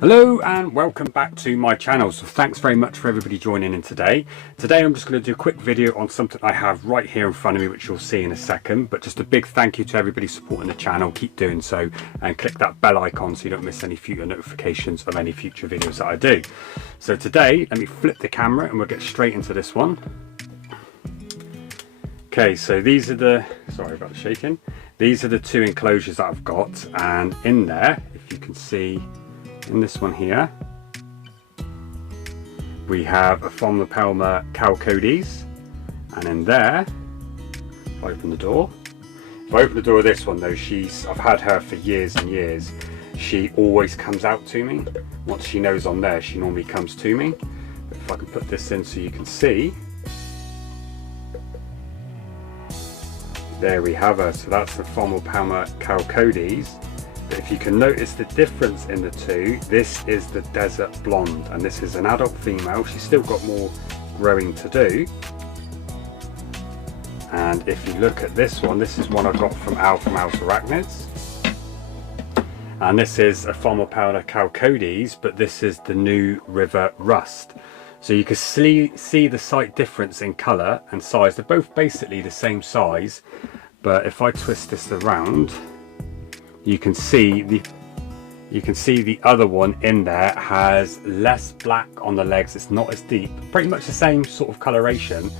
Hello and welcome back to my channel. So thanks very much for everybody joining in today. Today I'm just going to do a quick video on something I have right here in front of me, which you'll see in a second. But just a big thank you to everybody supporting the channel. Keep doing so and click that bell icon so you don't miss any future notifications of any future videos that I do. So today, let me flip the camera and we'll get straight into this one. Okay, so these are the, sorry about the shaking. These are the two enclosures that I've got, and in there, if you can see, in this one here, we have Aphonopelma Chalcodes, and in there, if I open the door, of this one though, I've had her for years and years. She always comes out to me. Once she knows I'm there, she normally comes to me. But if I can put this in so you can see, there we have her. So that's the Aphonopelma Chalcodes. But if you can notice the difference in the two, this is the desert blonde and this is an adult female. She's still got more growing to do. And if you look at this one, this is one I got from Al from Al's Arachnids. And this is Aphonopelma Chalcodes, but this is the New River Rust. So you can see the slight difference in colour and size. They're both basically the same size, but if I twist this around, you can see the other one in there has less black on the legs. It's not as deep, pretty much the same sort of coloration,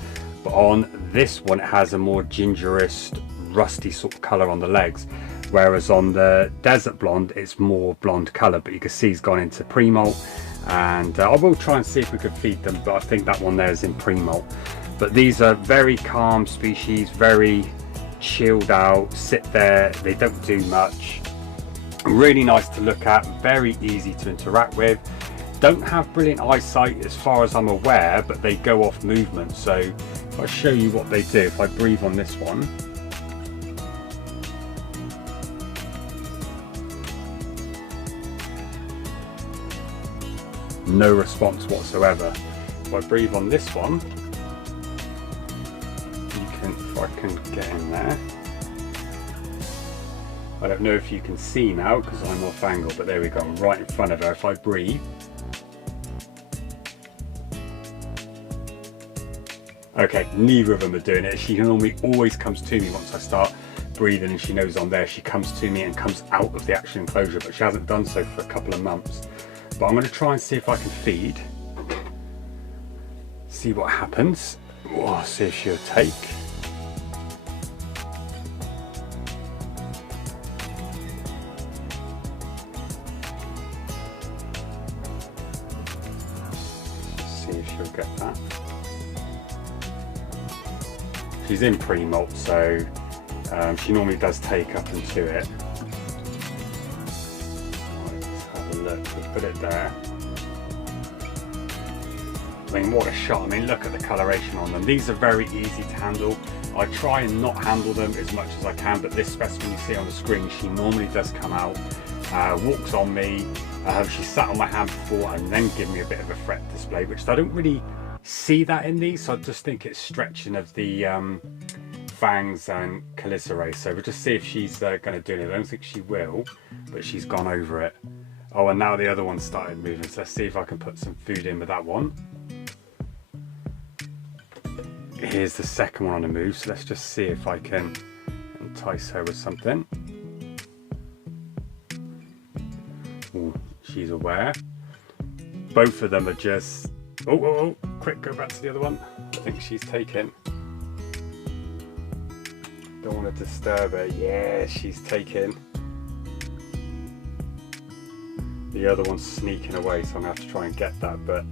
but on this one it has a more gingerous, rusty sort of colour on the legs, whereas on the desert blonde it's more blonde colour. But you can see it's gone into pre-molt, and I will try and see if we could feed them, but I think that one there is in pre-molt. But these are very calm species, very chilled out, sit there, they don't do much, really nice to look at, very easy to interact with, don't have brilliant eyesight as far as I'm aware, but they go off movement. So if I show you what they do, if I breathe on this one, no response whatsoever. If I breathe on this one, if I can get in there, I don't know if you can see now because I'm off angle, but there we go, I'm right in front of her. If I breathe, okay, neither of them are doing it. She normally always comes to me once I start breathing and she knows I'm there. She comes to me and comes out of the actual enclosure, but she hasn't done so for a couple of months. But I'm going to try and see if I can feed, see what happens. Oh, see if she'll take. See if she'll get that. She's in pre-molt, so she normally does take up into it. Look, we'll put it there. I mean, what a shot. I mean, look at the coloration on them. These are very easy to handle. I try and not handle them as much as I can, but this specimen you see on the screen, she normally does come out, walks on me. She sat on my hand before and then give me a bit of a threat display, which I don't really see that in these, so I just think it's stretching of the fangs and chelicerae. So we'll just see if she's going to do it. I don't think she will, but she's gone over it. Oh, and now the other one started moving, so let's see if I can put some food in with that one. Here's the second one on the move, so let's just see if I can entice her with something. Ooh, she's aware. Both of them are just... Oh, quick, go back to the other one. I think she's taken. Don't want to disturb her. Yeah, she's taken. The other one's sneaking away, so I'm going to have to try and get that, but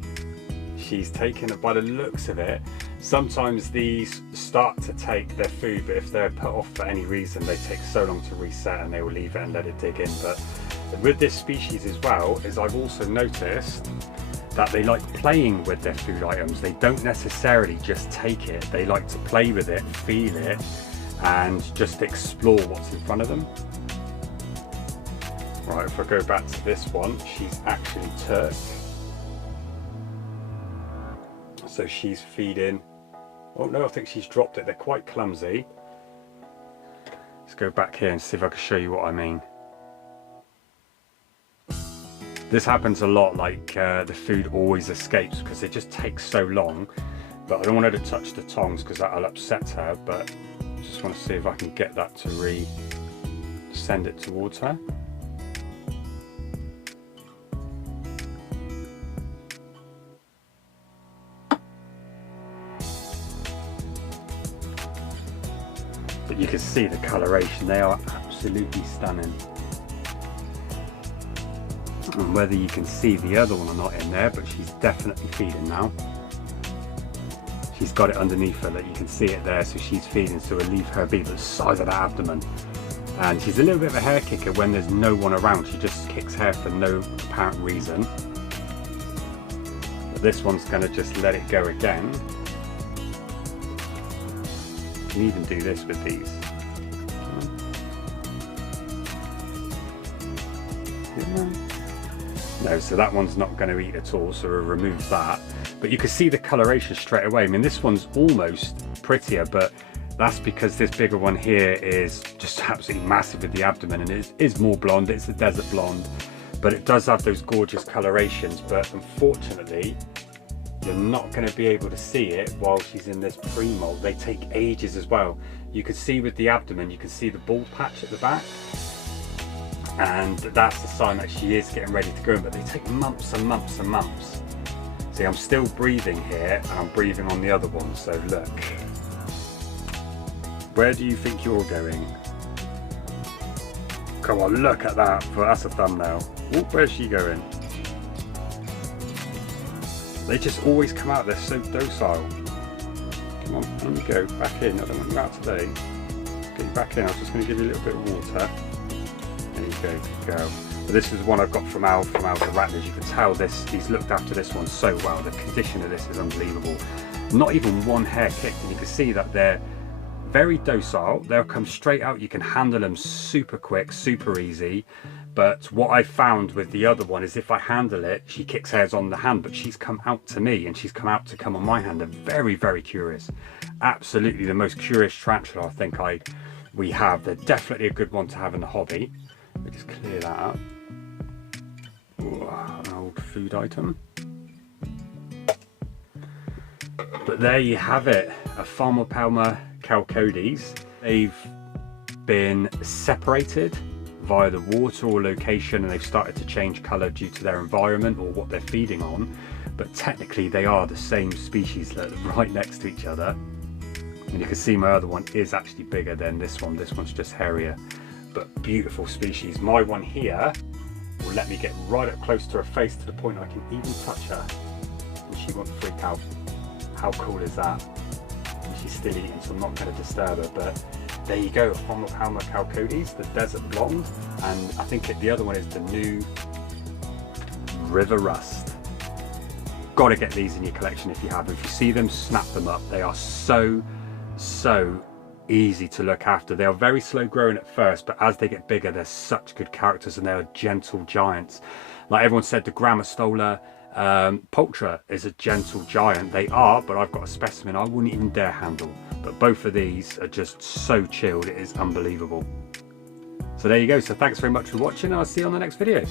she's taken it by the looks of it. Sometimes these start to take their food, but if they're put off for any reason, they take so long to reset and they will leave it and let it dig in. But with this species as well, is I've also noticed that they like playing with their food items. They don't necessarily just take it, they like to play with it, feel it, and just explore what's in front of them. Right, if I go back to this one, she's actually took. So she's feeding. Oh no, I think she's dropped it. They're quite clumsy. Let's go back here and see if I can show you what I mean. This happens a lot, like the food always escapes because it just takes so long. But I don't want her to touch the tongs because that'll upset her, but I just want to see if I can get that to send it towards her. But you can see the coloration, they are absolutely stunning. And whether you can see the other one or not in there, but she's definitely feeding now. She's got it underneath her, that you can see it there, so she's feeding, so we'll leave her be the size of the abdomen. And she's a little bit of a hair kicker when there's no one around, she just kicks hair for no apparent reason. But this one's going to just let it go again. You can even do this with these. No, so that one's not going to eat at all, so we'll remove that. But you can see the coloration straight away. I mean, this one's almost prettier, but that's because this bigger one here is just absolutely massive with the abdomen, and it is more blonde. It's a desert blonde, but it does have those gorgeous colorations. But unfortunately, you're not going to be able to see it while she's in this pre-molt. They take ages as well. You can see with the abdomen, you can see the bald patch at the back, and that's the sign that she is getting ready to go in, but they take months and months and months. See, I'm still breathing here, and I'm breathing on the other one, so look. Where do you think you're going? Come on, look at that, that's a thumbnail. Oh, where's she going? They just always come out, they're so docile. Come on, in you go, back in. I don't want you out today. Get you back in, I was just going to give you a little bit of water. There you go, good girl. But this is one I've got from Al's Arachnids. You can tell he's looked after this one so well. The condition of this is unbelievable. Not even one hair kicked, and you can see that they're very docile. They'll come straight out. You can handle them super quick, super easy. But what I found with the other one is if I handle it, she kicks hairs on the hand, but she's come out to me and she's come out to come on my hand. They're very, very curious. Absolutely the most curious tarantula I think we have. They're definitely a good one to have in the hobby. Let me just clear that up. Ooh, an old food item. But there you have it, Aphonopelma Chalcodes. They've been separated via the water or location, and they've started to change colour due to their environment or what they're feeding on. But technically they are the same species, that are right next to each other. And you can see my other one is actually bigger than this one. This one's just hairier, but beautiful species. My one here will let me get right up close to her face to the point I can even touch her and she won't freak out. How cool is that? And she's still eating, so I'm not going to disturb her. But there you go, Aphonopelma Chalcodes, the desert blonde, and I think the other one is the new river rust. Got to get these in your collection if you have. If you see them, snap them up. They are so easy to look after. They are very slow growing at first, but as they get bigger, they're such good characters, and they are gentle giants. Like everyone said, the Grammostola Pultra is a gentle giant. They are, but I've got a specimen I wouldn't even dare handle. But both of these are just so chilled, it is unbelievable. So there you go. So thanks very much for watching, and I'll see you on the next video.